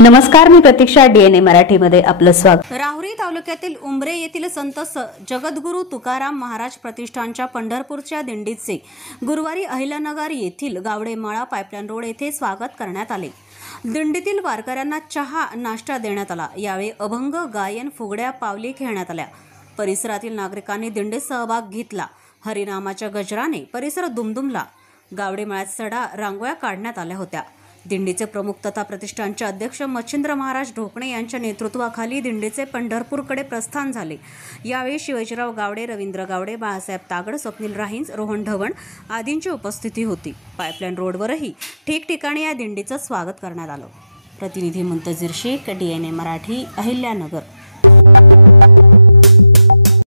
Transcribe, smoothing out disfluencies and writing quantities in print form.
नमस्कार, मी प्रतीक्षा. DNA मराठीमध्ये आपलं स्वागत. राहुरी तालुक्यातील उंबरे येथील संत जगद्गुरू तुकाराम महाराज प्रतिष्ठानच्या पंढरपूरच्या दिंडीचे गुरुवारी अहिल्यानगर येथील गावडेमाळा पाईपलाईन रोड येथे स्वागत करण्यात आले. दिंडीतील वारकऱ्यांना चहा नाश्ता देण्यात आला. यावेळी अभंग गायन, फुगड्या, पावली खेळण्यात आल्या. परिसरातील नागरिकांनी दिंडीत सहभाग घेतला. हरिनामाच्या गजराने परिसर दुमदुमला. गावडेमाळ्यात सडा रांगोळ्या काढण्यात आल्या होत्या. दिंडीचे प्रमुख तथा प्रतिष्ठानचे अध्यक्ष मच्छिंद्र महाराज ढोकणे यांच्या नेतृत्वाखाली दिंडीचे पंढरपूरकडे प्रस्थान झाले. यावेळी शिवाजीराव गावडे, रवींद्र गावडे, बाळासाहेब तागड, स्वप्नील राहींज, रोहन ढवण आदींची उपस्थिती होती. पाईपलाईन रोडवरही ठिकठिकाणी या दिंडीचं स्वागत करण्यात आलं. प्रतिनिधी मुंतजीर शेख, DNA मराठी, अहिल्यानगर.